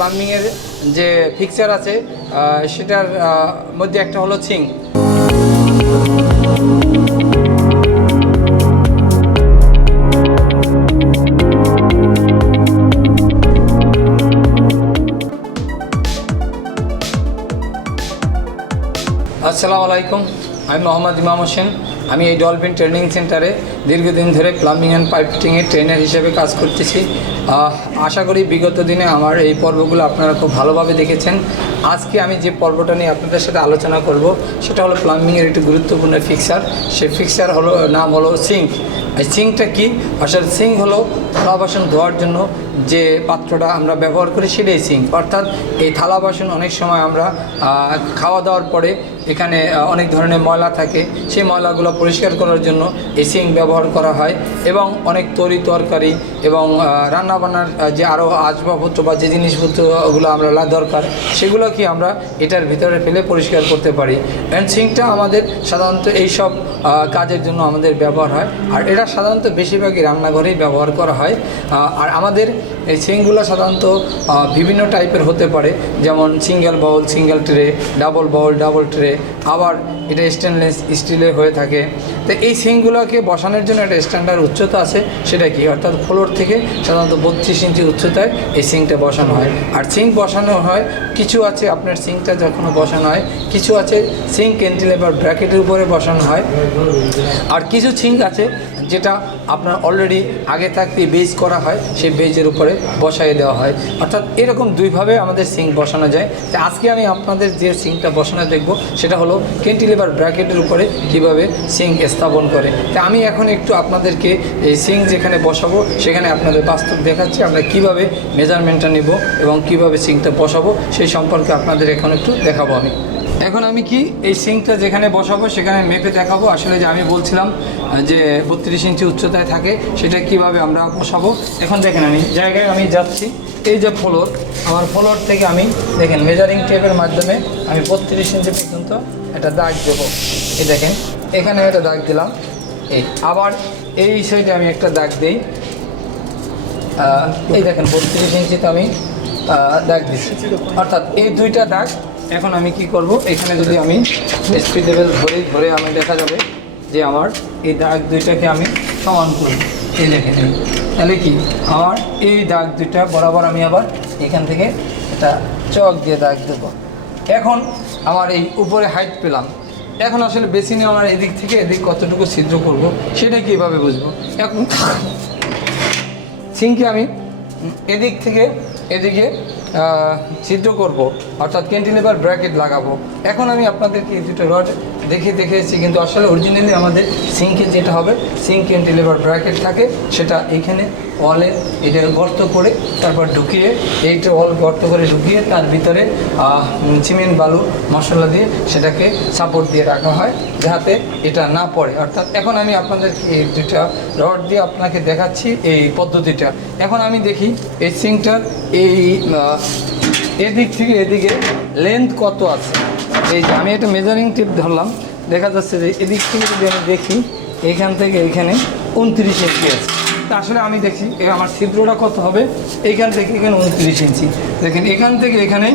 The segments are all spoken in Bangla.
প্লাম্বিংয়ের যে ফিক্সার আছে সেটার মধ্যে একটা হলো সিঙ্ক। আসসালামু আলাইকুম, আমি মোহাম্মদ ইমাম হোসেন। আমি এই ডলফিন ট্রেনিং সেন্টারে দীর্ঘদিন ধরে প্লাম্বিং অ্যান্ড পাইপ ফিটিংয়ের ট্রেনার হিসেবে কাজ করতেছি। আশা করি বিগত দিনে আমার এই পর্বগুলো আপনারা খুব ভালোভাবে দেখেছেন। আজকে আমি যে পর্বটা নিয়ে আপনাদের সাথে আলোচনা করব সেটা হলো প্লাম্বিংয়ের একটি গুরুত্বপূর্ণ ফিক্সার। সেই ফিক্সার হলো নাম হলো সিঙ্ক। এই সিঙ্কটা কি? আসলে সিঙ্ক হলো থালা বাসন ধোয়ার জন্য যে পাত্রটা আমরা ব্যবহার করি সেটাই সিঙ্ক। অর্থাৎ এই থালা বাসন অনেক সময় আমরা খাওয়া দাওয়ার পরে এখানে অনেক ধরনের ময়লা থাকে, সেই ময়লাগুলো পরিষ্কার করার জন্য এই সিঙ্ক ব্যবহার করা হয়। এবং অনেক তরকারি এবং রান্নাবান্নার যে আরও আসবাবপত্র বা যে জিনিসপত্রগুলো আমরা দরকার সেগুলো কি আমরা এটার ভিতরে ফেলে পরিষ্কার করতে পারি। অ্যান্ড সিঙ্কটা আমাদের সাধারণত এইসব কাজের জন্য আমাদের ব্যবহার হয়, আর এটা সাধারণত বেশিরভাগই রান্নাঘরেই ব্যবহার করা হয়। আর আমাদের এই সিঙ্কগুলো সাধারণত বিভিন্ন টাইপের হতে পারে, যেমন সিঙ্গেল বাউল, সিঙ্গেল ট্রে, ডাবল বাউল, ডাবল ট্রে, আবার এটা স্টেনলেস স্টিলের হয়ে থাকে। তো এই সিঙ্কগুলোকে বসানোর জন্য একটা স্ট্যান্ডার্ড উচ্চতা আছে, সেটা কি অর্থাৎ ফ্লোর থেকে সাধারণত 32 ইঞ্চি উচ্চতায় এই সিঙ্কটা বসানো হয়। আর সিঙ্ক বসানো হয় কিছু আছে আপনার সিঙ্কটা যখন বসানো হয়, কিছু আছে সিঙ্ক ক্যান্টিলেভার ব্র্যাকেটের উপরে বসানো হয়, আর কিছু সিঙ্ক আছে যেটা আপনার অলরেডি আগে থাকতে বেজ করা হয়, সেই বেজের উপরে বসাই দেওয়া হয়। অর্থাৎ এরকম দুইভাবে আমাদের সিঙ্ক বসানো যায়। তো আজকে আমি আপনাদের যে সিঙ্কটা বসানো দেখব সেটা হলো ক্যান্টিলেভার ব্র্যাকেটের উপরে কিভাবে সিঙ্ক স্থাপন করে। তো আমি এখন একটু আপনাদেরকে এই সিঙ্ক যেখানে বসাবো সেখানে আপনাদের বাস্তব দেখাচ্ছি আমরা কিভাবে মেজারমেন্টটা নেব এবং কিভাবে সিঙ্কটা বসাবো সেই সম্পর্কে আপনাদের এখন একটু দেখাবো। এখন আমি কি এই সিঙ্কটা যেখানে বসাবো সেখানে মেপে দেখাবো। আসলে যে আমি বলছিলাম যে 32 ইঞ্চি উচ্চতায় থাকে, সেটা কিভাবে আমরা বসাবো। এখন দেখেন আমি জায়গায় আমি যাচ্ছি, এই যে ফ্লোর, আমার ফ্লোর থেকে আমি দেখেন মেজারিং টেপের মাধ্যমে আমি 32 ইঞ্চি পর্যন্ত একটা দাগ দেবো। এই দেখেন এখানে একটা দাগ দিলাম, এই আবার এই সাইডে আমি একটা দাগ দিই, এই দেখেন 32 ইঞ্চিতে আমি দাগ দিচ্ছি। অর্থাৎ এই দুইটা দাগ এখন আমি কি করব, এখানে যদি আমি স্পিড লেভেল ধরে আমি দেখা যাবে যে আমার এই দাগ দুইটাকে আমি সমান করি। এই দেখেন তাহলে কি আমার এই দাগ দুইটা বরাবর আমি আবার এখান থেকে একটা চক দিয়ে দাগ দেবো। এখন আমার এই উপরে হাইট পেলাম। এখন আসলে বেসিনে আমার এদিক থেকে এদিক কতটুকু ছিদ্র করব সেটা কীভাবে বুঝবো। এখন সিঙ্কে আমি এদিক থেকে এদিকে ছিদ্র করব, অর্থাৎ ক্যান্টিলেভার ব্র্যাকেট লাগাবো। এখন আমি আপনাদেরকে এই দুটো রড দেখেছি, কিন্তু আসলে অরিজিনালি আমাদের সিঙ্কে যেটা হবে সিঙ্ক ক্যান্টিলেভার ব্র্যাকেট থাকে, সেটা এইখানে ওয়ালে এটা গর্ত করে তারপর ঢুকিয়ে এইটা ওয়াল গর্ত করে ঢুকিয়ে তার ভিতরে সিমেন্ট বালু মশলা দিয়ে সেটাকে সাপোর্ট দিয়ে রাখা হয় যাতে এটা না পড়ে। অর্থাৎ এখন আমি আপনাদেরকে এই দুটা রড দিয়ে আপনাকে দেখাচ্ছি এই পদ্ধতিটা। এখন আমি দেখি এই সিঙ্কটার এই এদিক থেকে এদিকে লেন্থ কত আছে। এই যে আমি একটা মেজারিং টিপ ধরলাম, দেখা যাচ্ছে যে এদিক থেকে যদি আমি দেখি এইখান থেকে এইখানে 29 ইঞ্চি আছে। তা আসলে আমি দেখি আমার ছিদ্রটা কত হবে, এইখান থেকে এখানে 29 ইঞ্চি। দেখেন এখান থেকে এখানে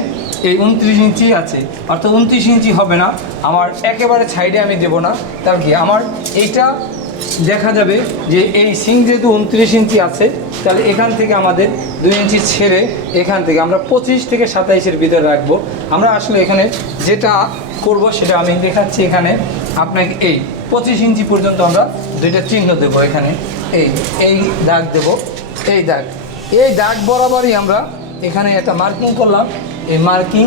এই 29 ইঞ্চি আছে, অর্থাৎ 29 ইঞ্চি হবে না, আমার একেবারে সাইডে আমি দেবো না। তার কি আমার এইটা দেখা যাবে যে এই সিঙ্ক যেহেতু 29 ইঞ্চি আছে, তাহলে এখান থেকে আমাদের 2 ইঞ্চি ছেড়ে এখান থেকে আমরা 25 থেকে 27-এর ভিতরে রাখবো। আমরা আসলে এখানে যেটা করব সেটা আমি দেখাচ্ছি। এখানে আপনাকে এই 25 ইঞ্চি পর্যন্ত আমরা দুইটা চিহ্ন দেবো। এখানে এই দাগ দেব, এই দাগ বরাবরই আমরা এখানে একটা মার্কিং করলাম, এই মার্কিং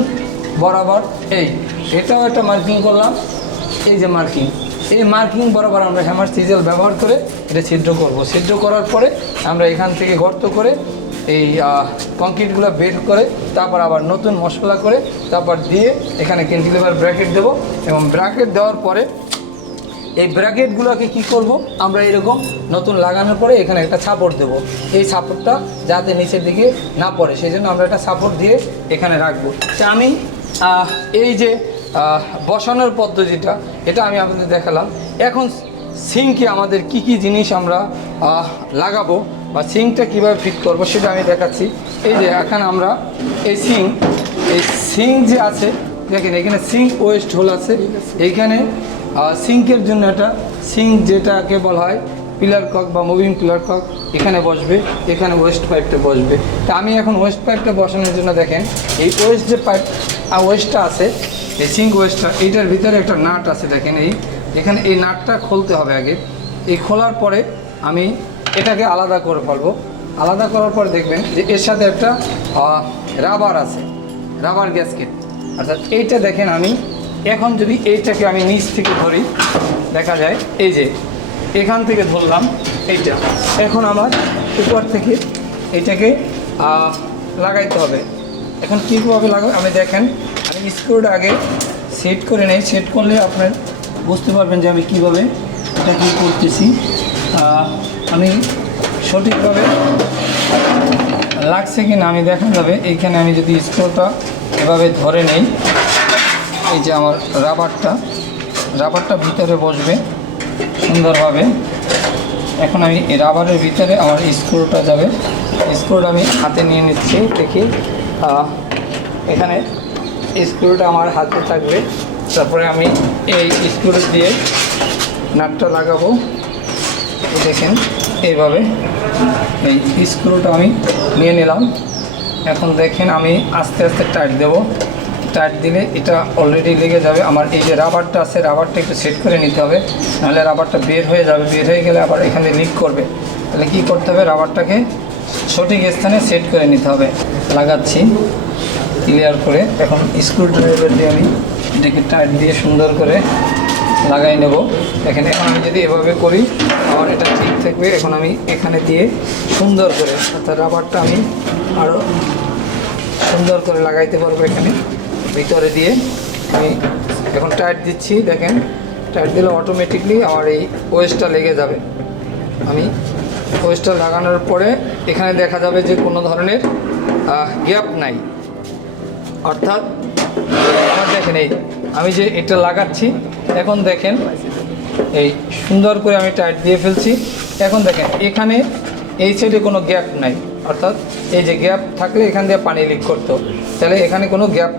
বরাবর এটাও একটা মার্কিং করলাম, এই যে মার্কিং, এই মার্কিং বরাবর আমরা হ্যামার সিজেল ব্যবহার করে এটা ছিদ্র করব। ছিদ্র করার পরে আমরা এখান থেকে গর্ত করে এই কংক্রিটগুলো বের করে তারপর আবার নতুন মশলা করে তারপর দিয়ে এখানে ক্যান্টিলেভার ব্র্যাকেট দেব। এবং ব্র্যাকেট দেওয়ার পরে এই ব্র্যাকেটগুলোকে কি করব, আমরা এরকম নতুন লাগানোর পরে এখানে একটা সাপোর্ট দেব। এই সাপোর্টটা যাতে নিচের দিকে না পড়ে সেই জন্য আমরা একটা সাপোর্ট দিয়ে এখানে রাখবো। তা আমি এই যে বসানোর পদ্ধতিটা এটা আমি আপনাদের দেখালাম। এখন সিঙ্কে আমাদের কি কি জিনিস আমরা লাগাবো বা সিঙ্কটা কীভাবে ফিট করব সেটা আমি দেখাচ্ছি। এই যে এখানে আমরা এই সিঙ্ক যে আছে দেখেন, এখানে সিঙ্ক ওয়েস্ট হোল আছে। এইখানে সিঙ্কের জন্য একটা সিঙ্ক যেটাকে বলা হয় পিলার কক বা মুভিং পিলার কক, এখানে বসবে, এখানে ওয়েস্ট পাইপটা বসবে। তা আমি এখন ওয়েস্ট পাইপটা বসানোর জন্য দেখেন এই ওয়েস্ট যে পাইপ ওয়েস্টটা আছে, এই সিঙ্ক ওয়েস্টটা, এইটার ভিতরে একটা নাট আছে দেখেন। এখানে এই নাটটা খুলতে হবে আগে। এই খোলার পরে আমি এটাকে আলাদা করে ফেলবো। আলাদা করার পর দেখবেন যে এর সাথে একটা রাবার আছে, রাবার গ্যাসকেট। অর্থাৎ এইটা দেখেন, আমি এখন যদি এইটাকে আমি নিচ থেকে ধরি, দেখা যায় এই যে এখান থেকে ধরলাম এইটা, এখন আমার উপর থেকে এইটাকে লাগাইতে হবে। এখন কীভাবে লাগাবো আমি দেখেন, আমি স্ক্রুটা আগে সেট করে নেই। সেট করলে আপনার বুঝতে পারবেন যে আমি কীভাবে এটা কী করতেছি। আমি সঠিকভাবে লাগছে কি না আমি দেখা যাবে। এইখানে আমি যদি স্ক্রুটা এভাবে ধরে নেই, এই যে আমার রাবারটা ভিতরে বসবে সুন্দরভাবে। এখন আমি এই রাবারের ভিতরে আমার স্ক্রুটা যাবে। স্ক্রুটা আমি হাতে নিয়ে নিচ্ছি, দেখি এখানে স্ক্রুটা আমার হাতে থাকবে। তারপরে আমি এই স্ক্রু দিয়ে নাটটা লাগাবো। দেখেন এইভাবে এই স্ক্রুটা আমি নিয়ে নিলাম। এখন দেখেন আমি আস্তে আস্তে টাইট দেব। টাইট দিলে এটা অলরেডি লেগে যাবে। আমার এই যে রাবারটা আছে, রাবারটা একটু সেট করে নিতে হবে, নাহলে রাবারটা বের হয়ে যাবে। বের হয়ে গেলে আবার এখানে লিক করবে। তাহলে কী করতে হবে, রাবারটাকে সঠিক স্থানে সেট করে নিতে হবে। লাগাচ্ছি ক্লিয়ার করে। এখন স্ক্রু ড্রাইভার দিয়ে আমি এটাকে টাইট দিয়ে সুন্দর করে লাগাই নেব। দেখেন এখন আমি যদি এভাবে করি আমার এটা ঠিক থাকবে। এখন আমি এখানে দিয়ে সুন্দর করে, অর্থাৎ রাবারটা আমি আরও সুন্দর করে লাগাইতে পারবো। এখানে ভিতরে দিয়ে আমি এখন টাইট দিচ্ছি। দেখেন টাইট দিলে অটোমেটিকলি আমার এই ওয়েস্টটা লেগে যাবে। আমি ওয়েস্টটা লাগানোর পরে এখানে দেখা যাবে যে কোনো ধরনের গ্যাপ নাই। অর্থাৎ আমার দেখেন এই আমি যে এটা লাগাচ্ছি, এখন দেখেন এই সুন্দর করে আমি টাইট দিয়ে ফেলছি। এখন দেখেন এখানে এই সাইডে কোনো গ্যাপ নাই। অর্থাৎ এই যে গ্যাপ থাকলে এখান দিয়ে পানি লিক করতো, তাহলে এখানে কোনো গ্যাপ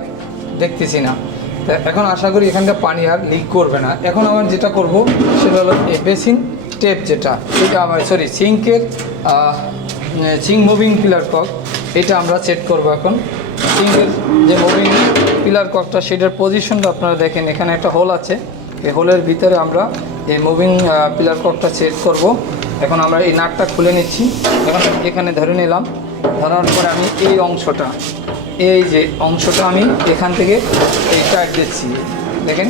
দেখতেছি না। তা এখন আশা করি এখান দিয়ে পানি আর লিক করবে না। এখন আমার যেটা করব সেটা হলো এই বেসিন টেপ, যেটা এটা আমার সিঙ্কের সিঙ্ক মুভিং পিলার কক, এটা আমরা সেট করব। এখন সিঙ্কের যে মুভিং পিলার ককটা, সেটার পজিশনটা আপনারা দেখেন, এখানে একটা হোল আছে। এই হোলের ভিতরে আমরা এই মুভিং পিলার ককটা সেট করব। এখন আমরা এই নাটটা খুলে নিচ্ছি। এখন এখানে ধরে নিলাম। ধরার পরে আমি এই অংশটা, এই যে অংশটা আমি এখান থেকে এই টাইট দিচ্ছি। দেখেন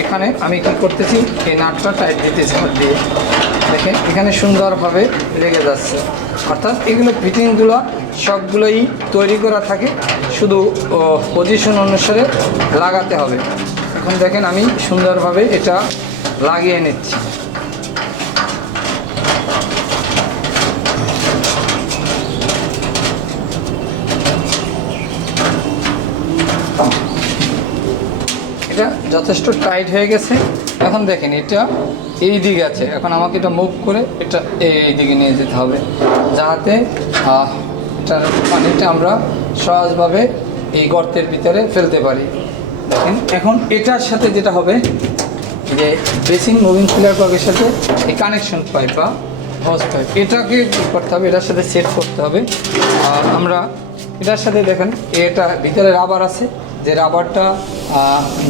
এখানে আমি কী করতেছি, এই নাটটা টাইট দিতেছি হাত দিয়ে। দেখেন এখানে সুন্দরভাবে লেগে যাচ্ছে। অর্থাৎ এগুলো ফিটিংগুলো সবগুলোই তৈরি করা থাকে, শুধু পজিশন অনুসারে লাগাতে হবে। এখন দেখেন আমি সুন্দরভাবে এটা লাগিয়ে নিচ্ছি। এটা যথেষ্ট টাইট হয়ে গেছে। এখন দেখেন এটা এই দিকে আছে। এখন আমাকে এটা মুভ করে এটা এই দিকে নিয়ে যেতে হবে, যাতে এটার পানিটা আমরা সহজভাবে এই গর্তের ভিতরে ফেলতে পারি। দেখেন এখন এটার সাথে যেটা হবে যে বেসিন মুভিং পিলার ককের সাথে এই কানেকশন পাইপ বা হজ পাইপ, এটাকে কী করতে হবে, এটার সাথে সেট করতে হবে। আমরা এটার সাথে দেখেন এটা ভিতরে রাবার আছে, যে রাবারটা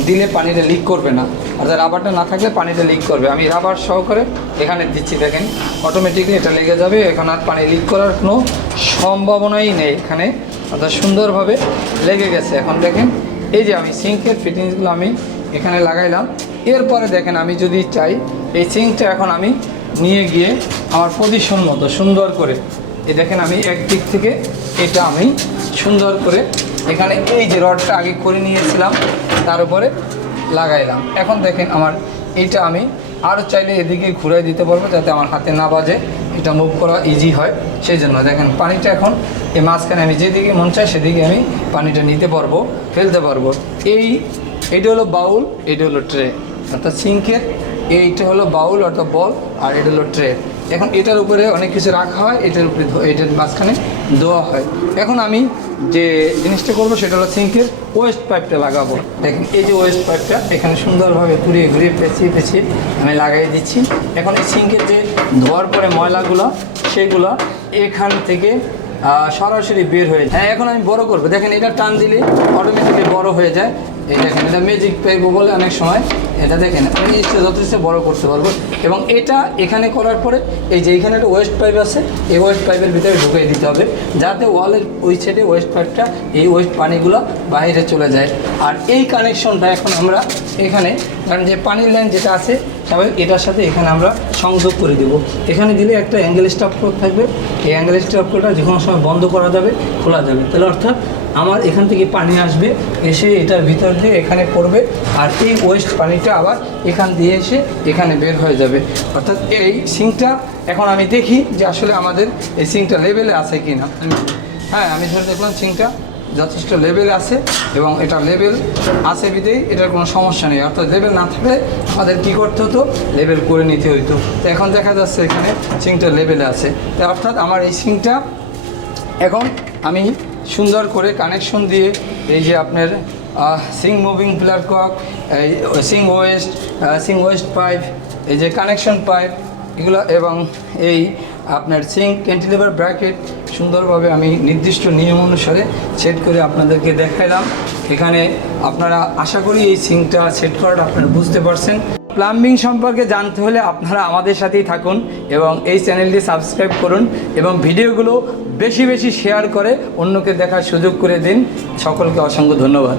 দিলে পানিটা লিক করবে না। অর্থাৎ রাবারটা না থাকলে পানিটা লিক করবে। আমি রাবার সহকারে এখানে দিচ্ছি, দেখেন অটোমেটিকলি এটা লেগে যাবে। এখন আর পানি লিক করার কোনো সম্ভাবনাই নেই এখানে। অর্থাৎ সুন্দরভাবে লেগে গেছে। এখন দেখেন এই যে আমি সিঙ্কের ফিটিংসগুলো আমি এখানে লাগাইলাম। এরপরে দেখেন আমি যদি চাই এই সিঙ্কটা এখন আমি নিয়ে গিয়ে আমার পজিশন মতো সুন্দর করে, এই দেখেন আমি একদিক থেকে এটা আমি সুন্দর করে এখানে এই যে রডটা আগে করে নিয়েছিলাম তার উপরে লাগাইলাম। এখন দেখেন আমার এইটা আমি আরও চাইলে এদিকে ঘুরাই দিতে পারবো, যাতে আমার হাতে না বাজে, এটা মুভ করা ইজি হয়। সেই জন্য দেখেন পানিটা এখন এই মাঝখানে আমি যেদিকে মন চাই সেদিকে আমি পানিটা নিতে পারবো, ফেলতে পারবো। এইটা হলো বাউল, এইটা হলো ট্রে। অর্থাৎ সিঙ্কের এইটা হলো বাউল অর্থাৎ বল, আর এটা হলো ট্রে। এখন এটার উপরে অনেক কিছু রাখা হয়, এটার উপরে এটার মাঝখানে দেওয়া হয়। এখন আমি যে জিনিসটা করবো সেটা হলো সিঙ্কের ওয়েস্ট পাইপটা লাগাবো। দেখেন এই যে ওয়েস্ট পাইপটা এখানে সুন্দরভাবে ঘুরিয়ে ঘুরিয়ে পেঁচিয়ে পেঁচিয়ে আমি লাগিয়ে দিচ্ছি। এখন এই সিঙ্কের যে ধোয়ার পরে ময়লাগুলো সেগুলো এখান থেকে সরাসরি বের হয়ে যায়। হ্যাঁ, এখন আমি বড় করবো। দেখেন এটা টান দিলে অটোমেটিকলি বড় হয়ে যায়। এই দেখেন এটা ম্যাজিক পাইপ বলে অনেক সময় এটা দেখেন আমি যথেষ্ট বড় করতে পারবো। এবং এটা এখানে করার পরে এই যে এখানে একটা ওয়েস্ট পাইপ আছে, এই ওয়েস্ট পাইপের ভিতরে ঢুকিয়ে দিতে হবে যাতে ওয়ালের ওই সাইডে ওয়েস্ট পাইপটা এই ওয়েস্ট পানিগুলো বাইরে চলে যায়। আর এই কানেকশনটা এখন আমরা এখানে, কারণ যে পানির লাইন যেটা আছে স্বাভাবিক এটার সাথে এখানে আমরা সংযোগ করে দেব। এখানে দিলে একটা অ্যাঙ্গেল স্টপ থাকবে, এই অ্যাঙ্গেল স্টপ যে কোনো সময় বন্ধ করা যাবে, খোলা যাবে। তাহলে অর্থাৎ আমার এখান থেকে পানি আসবে, এসে এটার ভিতর দিয়ে এখানে পড়বে, আর এই ওয়েস্ট পানিটা আবার এখান দিয়ে এসে এখানে বের হয়ে যাবে। অর্থাৎ এই সিঙ্কটা এখন আমি দেখি যে আসলে আমাদের এই সিঙ্কটা লেভেলে আছে কি না। হ্যাঁ, আমি ধরে দেখলাম সিঙ্কটা যথেষ্ট লেভেল আছে এবং এটা লেভেল আছে বিধেই এটার কোনো সমস্যা নেই। অর্থাৎ লেভেল না থাকলে আমাদের কী করতে হতো, লেভেল করে নিতে হইতো। তো এখন দেখা যাচ্ছে এখানে সিঙ্কটা লেভেলে আছে। তো অর্থাৎ আমার এই সিঙ্কটা এখন আমি সুন্দর করে কানেকশন দিয়ে এই যে আপনার সিঙ্ক মুভিং প্লাগ কক, এই সিঙ্ক ওয়েস্ট পাইপ, এই যে কানেকশন পাইপ এগুলো এবং এই আপনার সিঙ্ক ক্যান্টিলিভার ব্র্যাকেট সুন্দরভাবে আমি নির্দিষ্ট নিয়ম অনুসারে সেট করে আপনাদেরকে দেখাইলাম। এখানে আপনারা আশা করি এই সিঙ্কটা সেট করাটা আপনারা বুঝতে পারছেন। প্লাম্বিং সম্পর্কে জানতে হলে আপনারা আমাদের সাথেই থাকুন এবং এই চ্যানেলটি সাবস্ক্রাইব করুন এবং ভিডিওগুলো বেশি বেশি শেয়ার করে অন্যকে দেখার সুযোগ করে দিন। সকলকে অসংখ্য ধন্যবাদ।